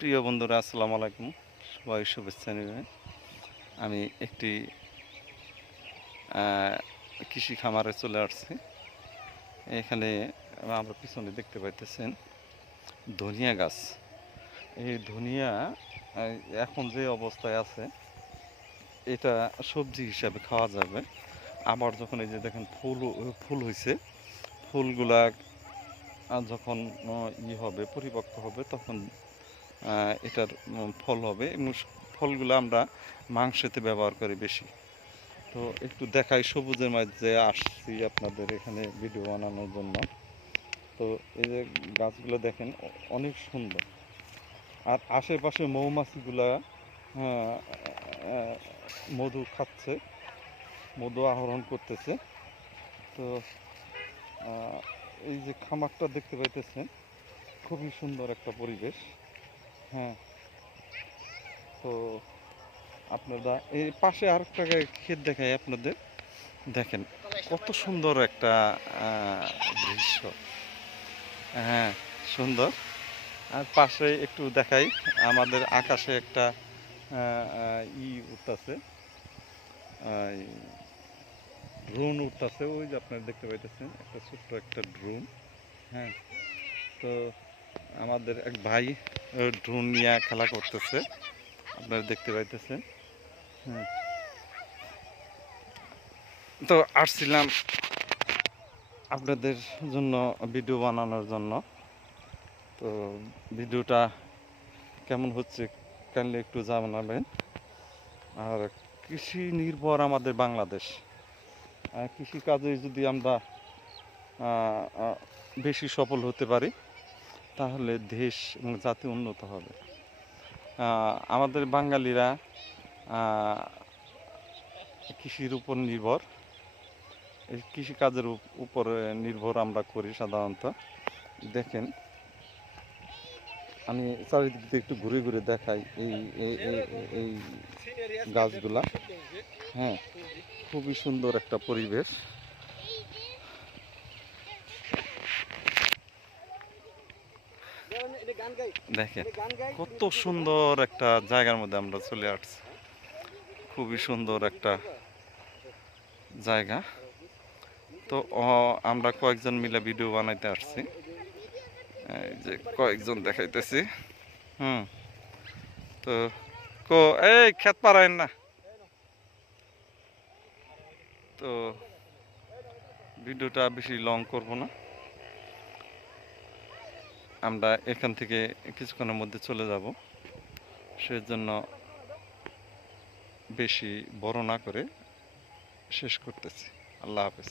প্রিয় বন্ধুরা, আসসালামু আলাইকুম। সবাই শুভেচ্ছা নেবেন। আমি একটি কৃষি খামারে চলে আসছি। এখানে আমরা পিছনে দেখতে পাইতেছেন ধনিয়া গাছ। এই ধনিয়া আহ, এখন যে অবস্থায় আছে, এটা সবজি হিসাবে খাওয়া যাবে। আবার যখন এই যে দেখেন ফুল হয়েছে, ফুলগুলা যখন হবে, পরিপক্ক হবে, তখন এটার ফল হবে এবং ফলগুলো আমরা মাংসেতে ব্যবহার করি বেশি। তো একটু দেখাই, সবুজের মাঝে আসছি আপনাদের এখানে ভিডিও বানানোর জন্য। তো এই যে গাছগুলো দেখেন, অনেক সুন্দর। আর আশেপাশে মৌমাছিগুলা আহ, আহ, মধু খাচ্ছে, মধু আহরণ করতেছে। তো এই যে খামারটা দেখতে পাইতেছেন, খুবই সুন্দর একটা পরিবেশ। হ্যাঁ, তো আপনারা এই পাশে আরেকটা ক্ষেত দেখাই আপনাদের। দেখেন কত সুন্দর একটা দৃশ্য। হ্যাঁ, সুন্দর। আর পাশে একটু দেখাই, আমাদের আকাশে একটা উঠতেছে, ড্রোন উঠতেছে। ওই যে আপনারা দেখতে পাইতেছেন একটা ছোট্ট একটা ড্রোন। হ্যাঁ, তো আমাদের এক ভাই ড্রোন নিয়ে খেলা করতেছে, আপনারা দেখতে পাইতেছেন। হ্যাঁ, তো আসছিলাম আপনাদের জন্য ভিডিও বানানোর জন্য। তো ভিডিওটা কেমন হচ্ছে কাইন্ডলি একটু জানাবেন। আর কৃষি নির্ভর আমাদের বাংলাদেশ। কৃষিকাজে যদি আমরা বেশি সফল হতে পারি, তাহলে দেশ এবং জাতি উন্নত হবে। আমাদের বাঙালিরা কৃষির উপর নির্ভর, এই কৃষিকাজের উপরে নির্ভর আমরা করি সাধারণত। দেখেন, আমি চারিদিক দিয়ে একটু ঘুরে ঘুরে দেখাই এই এই এই গাছগুলা। হ্যাঁ, খুবই সুন্দর একটা পরিবেশ। দেখেন কত সুন্দর একটা জায়গার মধ্যে আমরা চলে আসছি। খুবই সুন্দর একটা জায়গা। তো আমরা কয়েকজন মিলে ভিডিও বানাইতে আসছি, এই যে কয়েকজন দেখাইতেছি। হুম, তো এই ক্ষেত পারায়েন না। তো ভিডিওটা বেশি লং করব না, আমরা এখান থেকে কিছুক্ষণের মধ্যে চলে যাব। সেজন্য বেশি বড় না করে শেষ করতেছি। আল্লাহ হাফেজ।